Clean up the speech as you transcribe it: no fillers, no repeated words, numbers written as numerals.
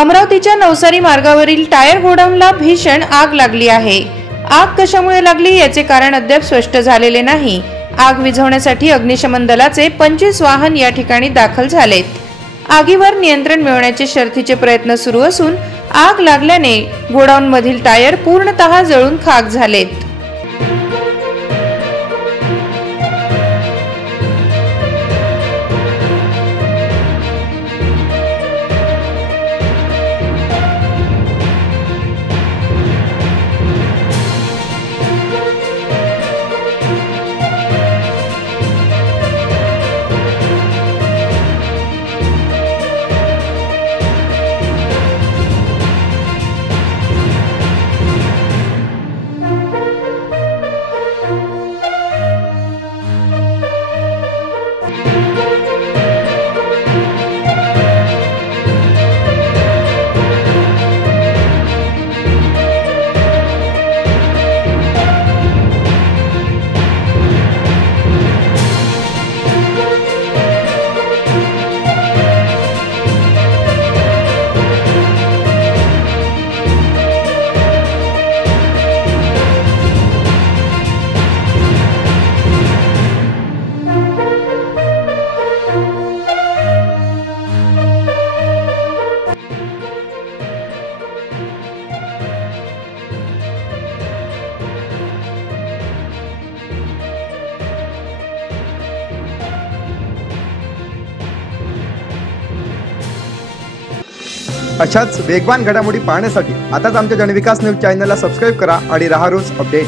अमरावतीच्या नवसारी मार्गावरील टायर गोडाऊनला भीषण आग लागली आहे। आग कशामुळे लागली याचे कारण अद्याप स्पष्ट झालेले नाही। आग विझवण्यासाठी अग्निशमन दलाचे 25 वाहन या ठिकाणी दाखल झालेत। आगीवर नियंत्रण मिळवण्याचे शर्थीचे प्रयत्न सुरू असून आग लागल्याने गोडाऊन मधील टायर पूर्णतः जळून खाक झालेत। अशाच वेगवान घडामोडी पाहण्यासाठी आताच आमच्या जनविकास न्यूज चॅनलला सबस्क्राइब करा आणि रहा रोज अपडेट।